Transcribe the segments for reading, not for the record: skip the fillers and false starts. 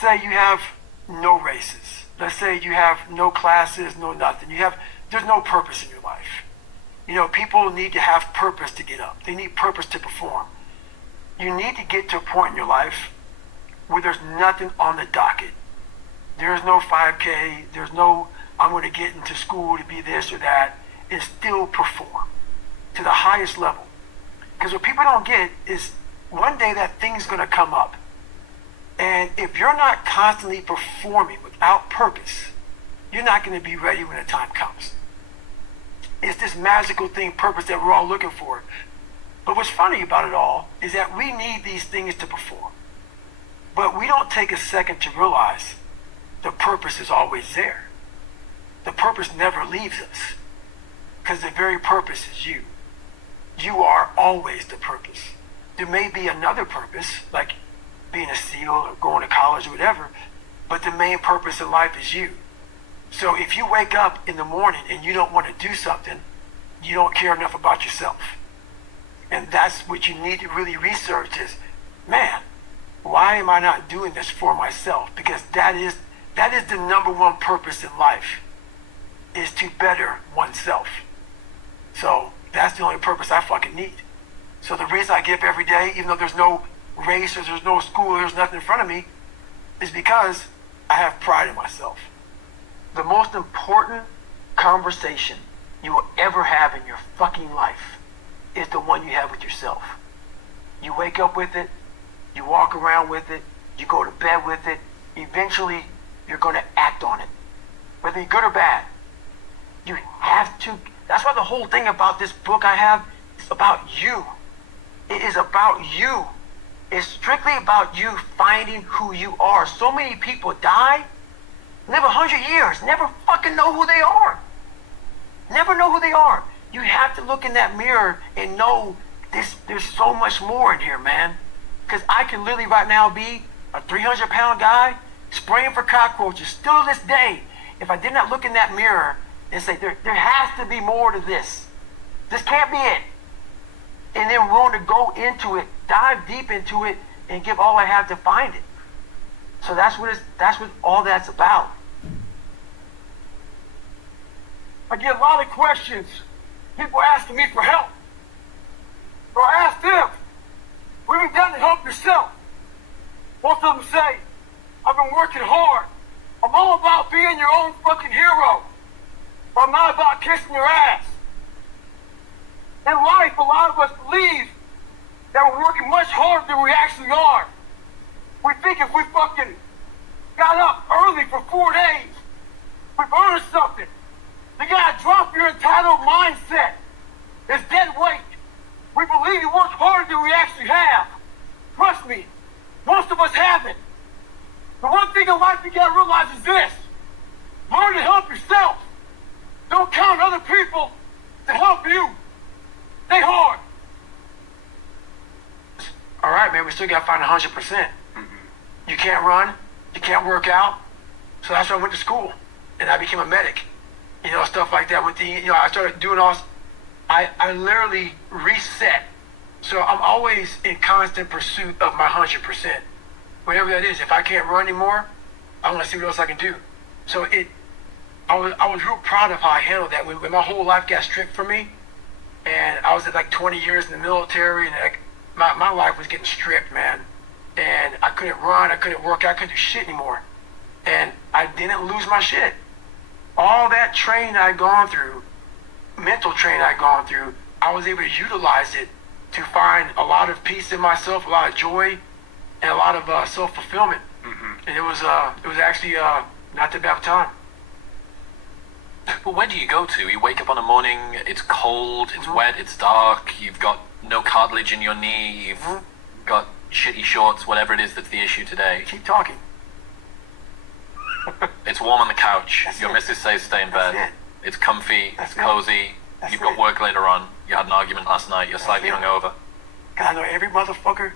say you have no races. Let's say you have no classes, no nothing. There's no purpose in your life. People need to have purpose to get up. They need purpose to perform. You need to get to a point in your life where there's nothing on the docket. There's no 5K. There's no, I'm going to get into school to be this or that, and still perform to the highest level. Because what people don't get is one day that thing's going to come up. And if you're not constantly performing without purpose, you're not going to be ready when the time comes. It's this magical thing, purpose, that we're all looking for. But what's funny about it all is that we need these things to perform. But we don't take a second to realize the purpose is always there. The purpose never leaves us. Because the very purpose is you. You are always the purpose. There may be another purpose, like being a SEAL or going to college or whatever, but the main purpose in life is you. So if you wake up in the morning and you don't want to do something, you don't care enough about yourself. And that's what you need to really research is, man, why am I not doing this for myself? Because that is the number one purpose in life, is to better oneself. So that's the only purpose I fucking need. So the reason I get up every day, even though there's no race or there's no school, there's nothing in front of me, is because I have pride in myself. The most important conversation you will ever have in your fucking life is the one you have with yourself. You wake up with it, you walk around with it, you go to bed with it, eventually you're going to act on it. Whether you're good or bad. You have to. That's why the whole thing about this book I have is about you. It is about you. It's strictly about you finding who you are. So many people die, live 100 years, never fucking know who they are. Never know who they are. You have to look in that mirror and know there's so much more in here, man. Because I can literally right now be a 300-pound guy spraying for cockroaches still to this day. If I did not look in that mirror and say, there has to be more to this. This can't be it. And then willing to go into it, dive deep into it, and give all I have to find it. So that's what all that's about. I get a lot of questions. People asking me for help. So I asked them, what have you done to help yourself? Most of them say, I've been working hard. I'm all about being your own fucking hero. But I'm not about kissing your ass. In life, a lot of us believe that we're working much harder than we actually are. We think if we fucking got up early for 4 days, we've earned something. You gotta drop your entitled mindset. It's dead weight. We believe you work harder than we actually have. Trust me, most of us haven't. The one thing in life you gotta realize is this. Learn to help yourself. Don't count on other people to help you. Stay hard. All right, man, we still gotta find 100%. Mm-hmm. You can't run, you can't work out. So that's why I went to school and I became a medic. Stuff like that. I started doing I literally reset. So I'm always in constant pursuit of my 100%. Whatever that is. If I can't run anymore, I want to see what else I can do. So I was real proud of how I handled that. When my whole life got stripped from me, and I was at like 20 years in the military, and my life was getting stripped, man. And I couldn't run, I couldn't work out, I couldn't do shit anymore. And I didn't lose my shit. All that training I'd gone through, mental training I'd gone through, I was able to utilize it to find a lot of peace in myself, a lot of joy, and a lot of self-fulfillment. Mm-hmm. And it was actually not that bad of a time. But where do you go to? You wake up on a morning, it's cold, it's wet, it's dark, you've got no cartilage in your knee, you've got shitty shorts, whatever it is that's the issue today. Keep talking. It's warm on the couch. That's Your it. missus says stay in bed. That's it. It's comfy, That's it's cozy. That's You've got it. work later on. You had an argument last night. You're slightly it. hungover. Because I know every motherfucker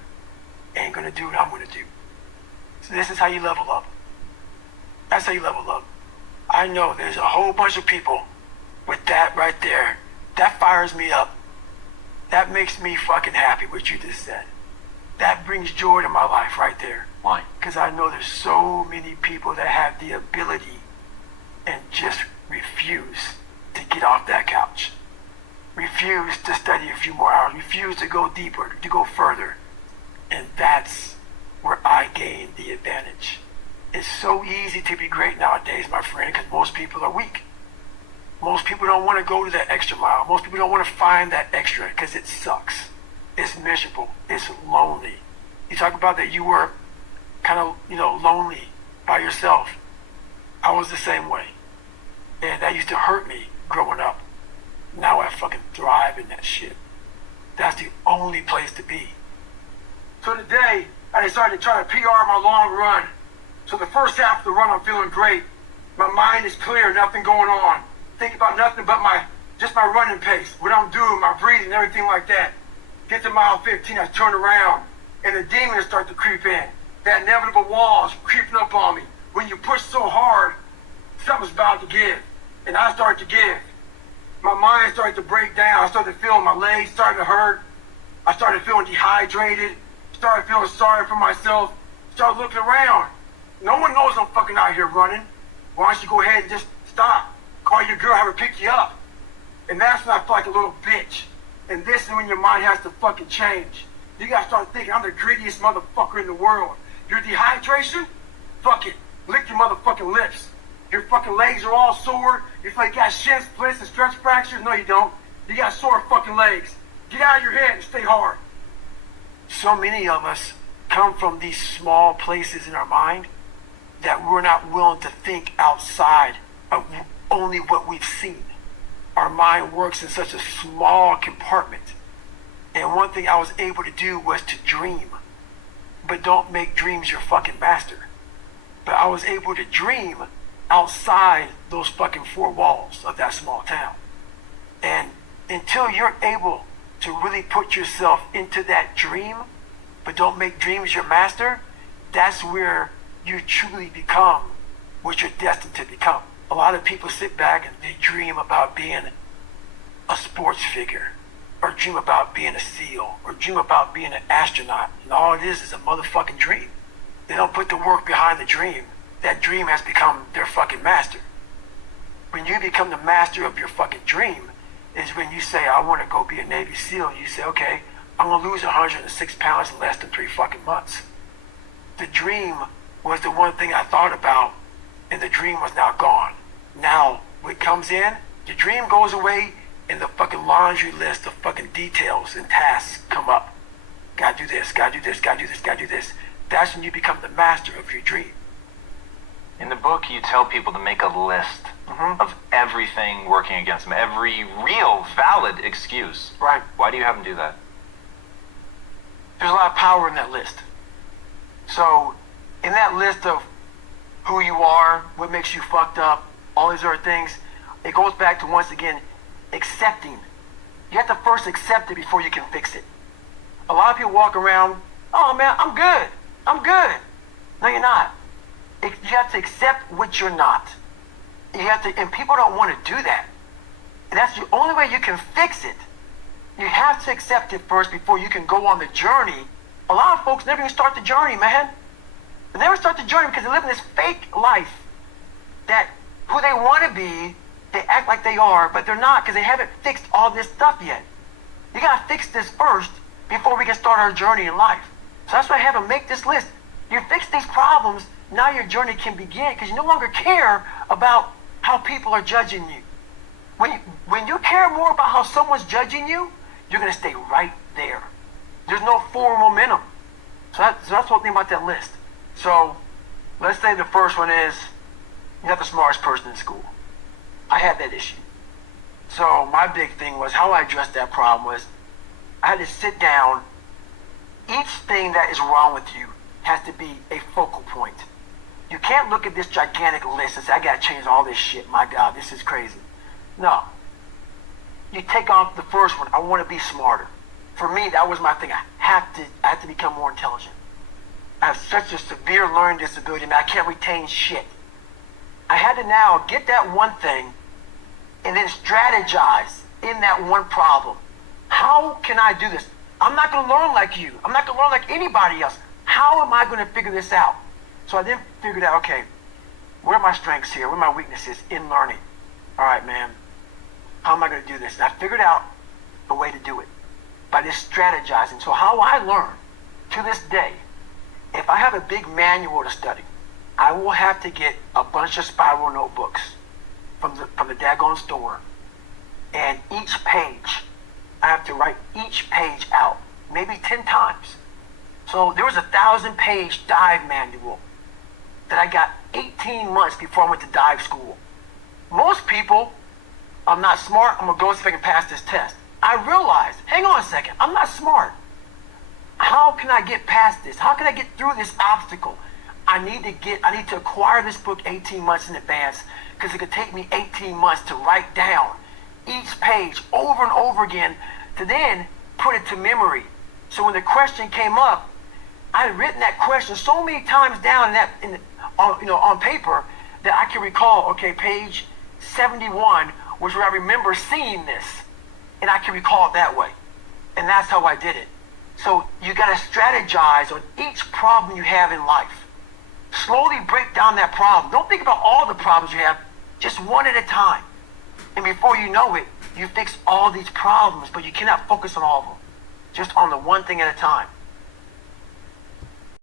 ain't gonna do what I'm gonna do. So this is how you level up. That's how you level up. I know there's a whole bunch of people with that right there. That fires me up. That makes me fucking happy, what you just said. That brings joy to my life right there. Why? Because I know there's so many people that have the ability and just refuse to get off that couch. Refuse to study a few more hours. Refuse to go deeper, to go further. And that's where I gain the advantage. It's so easy to be great nowadays, my friend, because most people are weak. Most people don't want to go to that extra mile. Most people don't want to find that extra because it sucks. It's miserable. It's lonely. You talk about that you were kind of, lonely by yourself. I was the same way. And that used to hurt me growing up. Now I fucking thrive in that shit. That's the only place to be. So today, I decided to try to PR my long run. So the first half of the run, I'm feeling great. My mind is clear, nothing going on. Think about nothing but my running pace, what I'm doing, my breathing, everything like that. Get to mile 15, I turn around, and the demons start to creep in. That inevitable wall is creeping up on me. When you push so hard, something's about to give. And I start to give. My mind started to break down. I started feeling my legs starting to hurt. I started feeling dehydrated. Started feeling sorry for myself. Started looking around. No one knows I'm fucking out here running. Why don't you go ahead and just stop? Call your girl, have her pick you up. And that's when I feel like a little bitch. And this is when your mind has to fucking change. You gotta start thinking, I'm the greediest motherfucker in the world. Your dehydration? Fuck it. Lick your motherfucking lips. Your fucking legs are all sore. You feel like you got shin splints and stretch fractures. No, you don't. You got sore fucking legs. Get out of your head and stay hard. So many of us come from these small places in our mind that we're not willing to think outside of only what we've seen. Our mind works in such a small compartment. And one thing I was able to do was to dream. But don't make dreams your fucking master. But I was able to dream outside those fucking four walls of that small town. And until you're able to really put yourself into that dream, but don't make dreams your master, that's where you truly become what you're destined to become. A lot of people sit back and they dream about being a sports figure, or dream about being a SEAL, or dream about being an astronaut. And all it is a motherfucking dream. They don't put the work behind the dream. That dream has become their fucking master. When you become the master of your fucking dream is when you say, I want to go be a Navy SEAL. And you say, okay, I'm going to lose 106 pounds in less than 3 fucking months. The dream was the one thing I thought about, and the dream was now gone. Now, what comes in, the dream goes away, and the fucking laundry list of fucking details and tasks come up. Gotta do this, gotta do this, gotta do this, gotta do this. That's when you become the master of your dream. In the book, you tell people to make a list of everything working against them, every real, valid excuse. Right. Why do you have them do that? There's a lot of power in that list. So, in that list of who you are, what makes you fucked up, all these other things, it goes back to, once again, accepting. You have to first accept it before you can fix it. A lot of people walk around, oh man, I'm good. I'm good. No, you're not. You have to accept what you're not. You have to, and people don't want to do that. And that's the only way you can fix it. You have to accept it first before you can go on the journey. A lot of folks never even start the journey, man. They never start the journey because they live in this fake life that who they want to be, they act like they are, but they're not because they haven't fixed all this stuff yet. You got to fix this first before we can start our journey in life. So that's why I have them make this list. You fix these problems, now your journey can begin because you no longer care about how people are judging you. When you care more about how someone's judging you, you're going to stay right there. There's no forward momentum. So that's the whole thing about that list. So let's say the first one is you're not the smartest person in school. I had that issue. So my big thing was how I addressed that problem was I had to sit down. Each thing that is wrong with you has to be a focal point. You can't look at this gigantic list and say, I got to change all this shit. My God, this is crazy. No. You take off the first one. I want to be smarter. For me, that was my thing. I have to become more intelligent. I have such a severe learning disability, man. I can't retain shit. I had to now get that one thing and then strategize in that one problem. How can I do this? I'm not going to learn like you. I'm not going to learn like anybody else. How am I going to figure this out? So I then figured out, okay, where are my strengths here? Where are my weaknesses in learning? All right, man, how am I going to do this? And I figured out a way to do it by just strategizing. So how I learn to this day, if I have a big manual to study, I will have to get a bunch of spiral notebooks from the daggone store. And each page, I have to write each page out, maybe 10 times. So there was a 1,000-page dive manual that I got 18 months before I went to dive school. Most people, I'm not smart, I'm gonna go see if I can pass this test. I realized, hang on a second, I'm not smart. How can I get past this? How can I get through this obstacle? I need to acquire this book 18 months in advance, because it could take me 18 months to write down each page over and over again to then put it to memory. So when the question came up, I had written that question so many times down on paper that I can recall, okay, page 71 was where I remember seeing this, and I can recall it that way. And that's how I did it. So you got to strategize on each problem you have in life. Slowly break down that problem. Don't think about all the problems you have, just one at a time. And before you know it, you fix all these problems, but you cannot focus on all of them. Just on the one thing at a time.